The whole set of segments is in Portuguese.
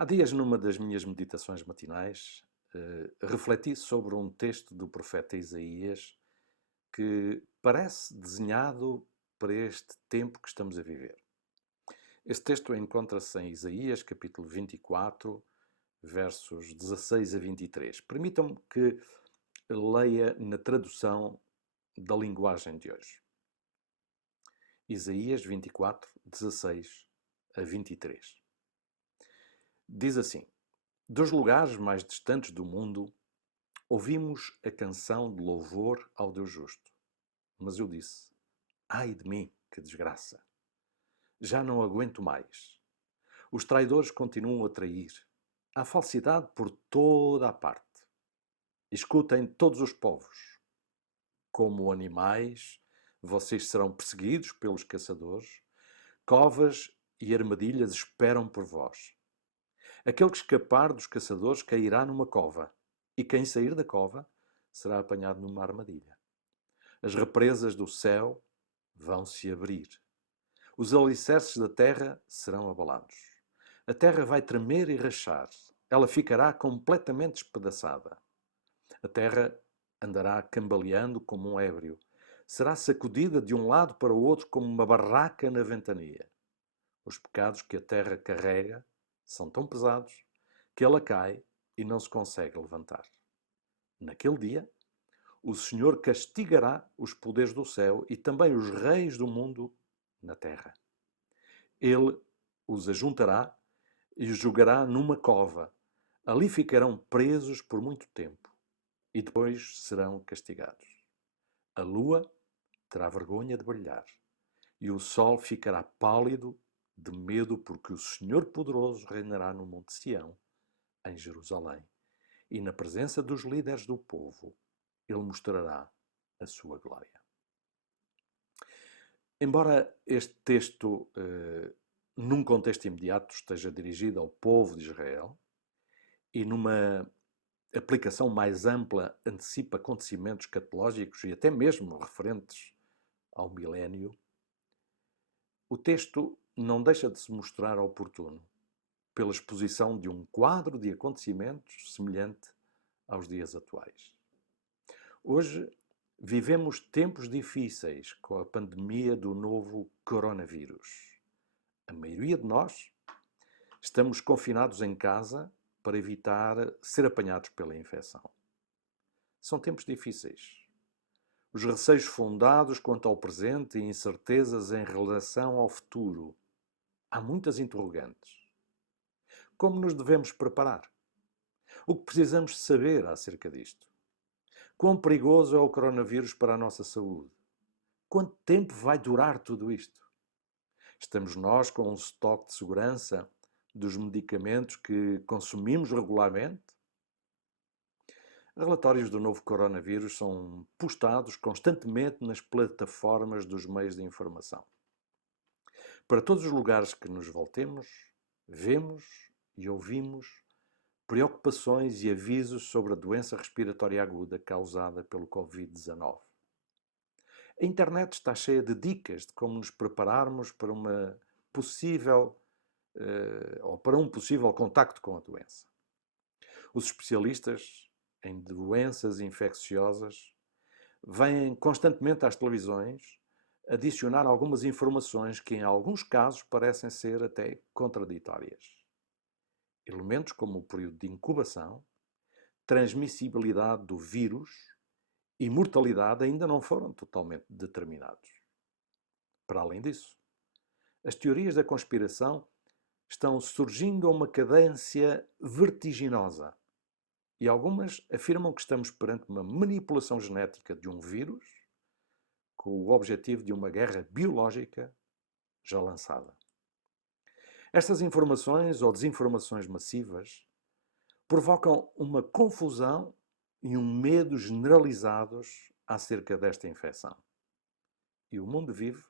Há dias, numa das minhas meditações matinais, refleti sobre um texto do profeta Isaías que parece desenhado para este tempo que estamos a viver. Este texto encontra-se em Isaías, capítulo 24, versos 16 a 23. Permitam-me que leia na tradução da linguagem de hoje. Isaías 24, 16 a 23. Diz assim: Dos lugares mais distantes do mundo, ouvimos a canção de louvor ao Deus justo. Mas eu disse: Ai de mim, que desgraça! Já não aguento mais. Os traidores continuam a trair. Há falsidade por toda a parte. Escutem todos os povos. Como animais, vocês serão perseguidos pelos caçadores. Covas e armadilhas esperam por vós. Aquele que escapar dos caçadores cairá numa cova, e quem sair da cova será apanhado numa armadilha. As represas do céu vão se abrir. Os alicerces da terra serão abalados. A terra vai tremer e rachar. Ela ficará completamente espedaçada. A terra andará cambaleando como um ébrio. Será sacudida de um lado para o outro como uma barraca na ventania. Os pecados que a terra carrega são tão pesados que ela cai e não se consegue levantar. Naquele dia, o Senhor castigará os poderes do céu e também os reis do mundo na terra. Ele os ajuntará e os jogará numa cova. Ali ficarão presos por muito tempo e depois serão castigados. A lua terá vergonha de brilhar e o sol ficará pálido de medo, porque o Senhor poderoso reinará no Monte Sião, em Jerusalém, e na presença dos líderes do povo ele mostrará a sua glória. Embora este texto, num contexto imediato, esteja dirigido ao povo de Israel e numa aplicação mais ampla antecipa acontecimentos escatológicos e até mesmo referentes ao milénio, o texto não deixa de se mostrar oportuno pela exposição de um quadro de acontecimentos semelhante aos dias atuais. Hoje vivemos tempos difíceis com a pandemia do novo coronavírus. A maioria de nós estamos confinados em casa para evitar ser apanhados pela infecção. São tempos difíceis. Os receios fundados quanto ao presente e incertezas em relação ao futuro. Há muitas interrogantes. Como nos devemos preparar? O que precisamos saber acerca disto? Quão perigoso é o coronavírus para a nossa saúde? Quanto tempo vai durar tudo isto? Estamos nós com um estoque de segurança dos medicamentos que consumimos regularmente? Relatórios do novo coronavírus são postados constantemente nas plataformas dos meios de informação. Para todos os lugares que nos voltemos, vemos e ouvimos preocupações e avisos sobre a doença respiratória aguda causada pelo Covid-19. A internet está cheia de dicas de como nos prepararmos para uma possível ou para um possível contacto com a doença. Os especialistas em doenças infecciosas vêm constantemente às televisões adicionar algumas informações que em alguns casos parecem ser até contraditórias. Elementos como o período de incubação, transmissibilidade do vírus e mortalidade ainda não foram totalmente determinados. Para além disso, as teorias da conspiração estão surgindo a uma cadência vertiginosa e algumas afirmam que estamos perante uma manipulação genética de um vírus com o objetivo de uma guerra biológica já lançada. Estas informações ou desinformações massivas provocam uma confusão e um medo generalizados acerca desta infecção. E o mundo vive,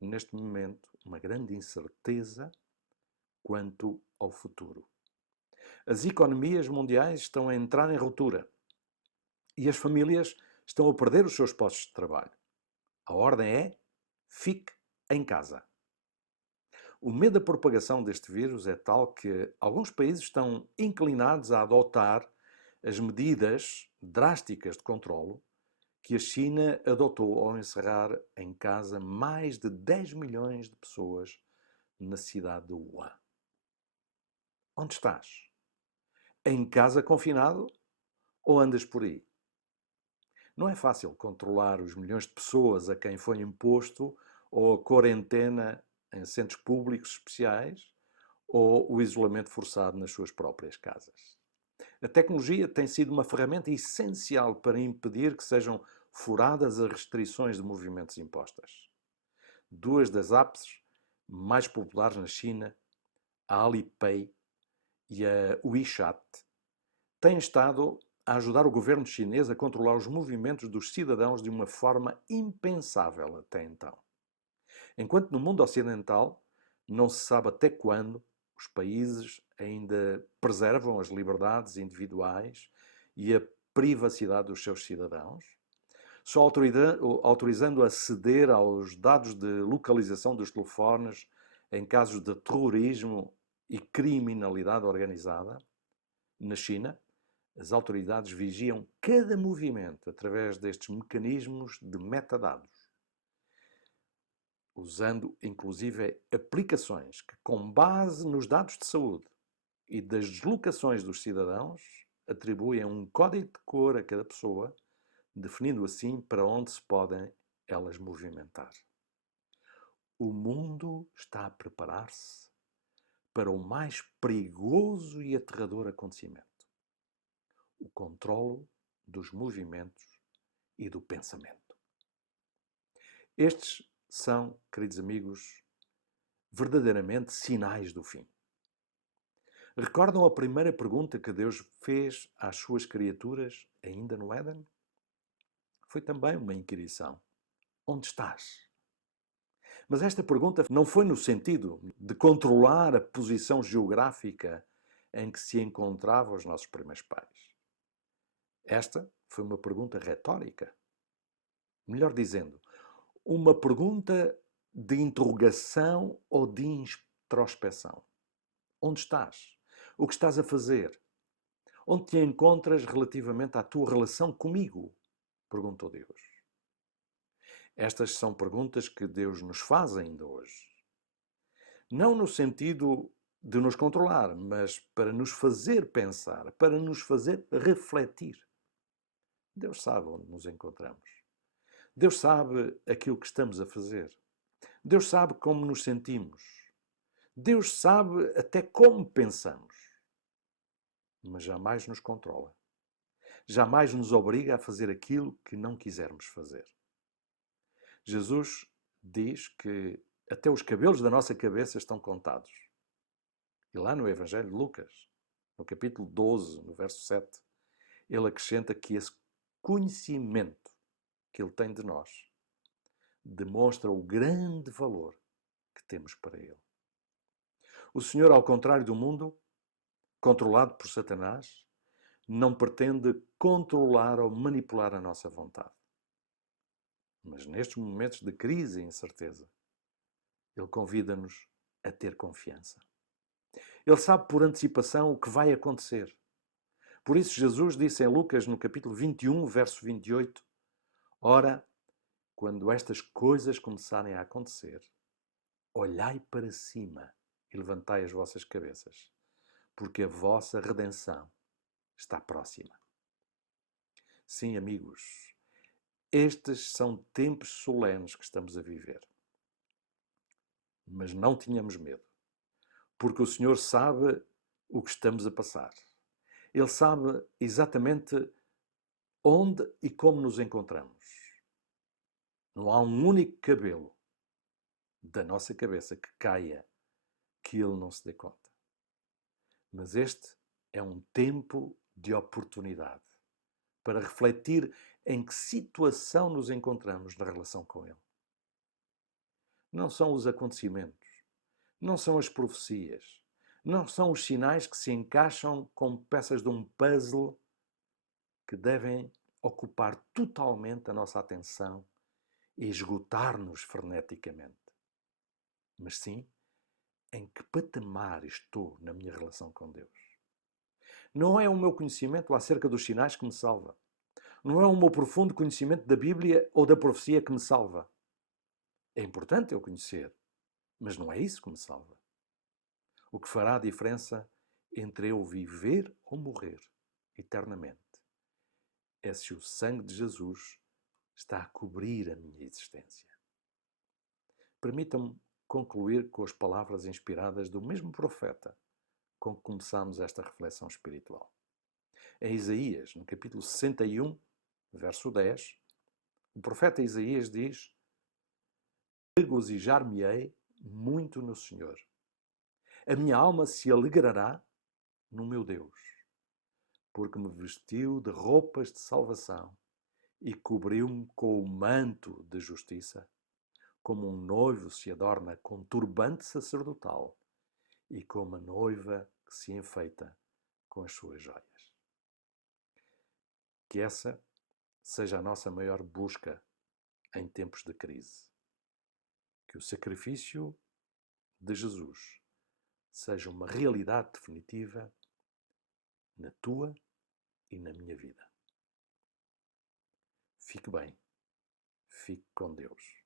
neste momento, uma grande incerteza quanto ao futuro. As economias mundiais estão a entrar em ruptura e as famílias estão a perder os seus postos de trabalho. A ordem é: fique em casa. O medo da propagação deste vírus é tal que alguns países estão inclinados a adotar as medidas drásticas de controlo que a China adotou ao encerrar em casa mais de 10 milhões de pessoas na cidade de Wuhan. Onde estás? Em casa confinado ou andas por aí? Não é fácil controlar os milhões de pessoas a quem foi imposto ou a quarentena em centros públicos especiais ou o isolamento forçado nas suas próprias casas. A tecnologia tem sido uma ferramenta essencial para impedir que sejam furadas as restrições de movimentos impostas. Duas das apps mais populares na China, a Alipay e a WeChat, têm estado a ajudar o governo chinês a controlar os movimentos dos cidadãos de uma forma impensável até então. Enquanto no mundo ocidental não se sabe até quando os países ainda preservam as liberdades individuais e a privacidade dos seus cidadãos, só autorizando aceder aos dados de localização dos telefones em casos de terrorismo e criminalidade organizada. Na China, as autoridades vigiam cada movimento através destes mecanismos de metadados, usando inclusive aplicações que, com base nos dados de saúde e das deslocações dos cidadãos, atribuem um código de cor a cada pessoa, definindo assim para onde se podem elas movimentar. O mundo está a preparar-se para o mais perigoso e aterrador acontecimento: o controlo dos movimentos e do pensamento. Estes são, queridos amigos, verdadeiramente sinais do fim. Recordam a primeira pergunta que Deus fez às suas criaturas ainda no Éden? Foi também uma inquirição. Onde estás? Mas esta pergunta não foi no sentido de controlar a posição geográfica em que se encontravam os nossos primeiros pais. Esta foi uma pergunta retórica. Melhor dizendo, uma pergunta de interrogação ou de introspeção. Onde estás? O que estás a fazer? Onde te encontras relativamente à tua relação comigo? Perguntou Deus. Estas são perguntas que Deus nos faz ainda hoje. Não no sentido de nos controlar, mas para nos fazer pensar, para nos fazer refletir. Deus sabe onde nos encontramos. Deus sabe aquilo que estamos a fazer. Deus sabe como nos sentimos. Deus sabe até como pensamos. Mas jamais nos controla. Jamais nos obriga a fazer aquilo que não quisermos fazer. Jesus diz que até os cabelos da nossa cabeça estão contados. E lá no Evangelho de Lucas, no capítulo 12, no verso 7, ele acrescenta que esse conhecimento que ele tem de nós demonstra o grande valor que temos para ele. O Senhor, ao contrário do mundo, controlado por Satanás, não pretende controlar ou manipular a nossa vontade. Mas nestes momentos de crise e incerteza, ele convida-nos a ter confiança. Ele sabe por antecipação o que vai acontecer. Por isso Jesus disse em Lucas, no capítulo 21, verso 28, ora, quando estas coisas começarem a acontecer, olhai para cima e levantai as vossas cabeças, porque a vossa redenção está próxima. Sim, amigos, estes são tempos solenes que estamos a viver. Mas não tenhamos medo, porque o Senhor sabe o que estamos a passar. Ele sabe exatamente onde e como nos encontramos. Não há um único cabelo da nossa cabeça que caia que Ele não se dê conta. Mas este é um tempo de oportunidade para refletir em que situação nos encontramos na relação com Ele. Não são os acontecimentos, não são as profecias, não são os sinais que se encaixam como peças de um puzzle que devem ocupar totalmente a nossa atenção e esgotar-nos freneticamente. Mas sim, em que patamar estou na minha relação com Deus. Não é o meu conhecimento acerca dos sinais que me salva. Não é o meu profundo conhecimento da Bíblia ou da profecia que me salva. É importante eu conhecer, mas não é isso que me salva. O que fará a diferença entre eu viver ou morrer eternamente é se o sangue de Jesus está a cobrir a minha existência. Permita-me concluir com as palavras inspiradas do mesmo profeta com que começamos esta reflexão espiritual. Em Isaías, no capítulo 61, verso 10, o profeta Isaías diz: regozijar-me-ei muito no Senhor. A minha alma se alegrará no meu Deus, porque me vestiu de roupas de salvação e cobriu-me com o manto de justiça, como um noivo se adorna com turbante sacerdotal e como a noiva que se enfeita com as suas joias. Que essa seja a nossa maior busca em tempos de crise. Que o sacrifício de Jesus seja uma realidade definitiva na tua e na minha vida. Fique bem. Fique com Deus.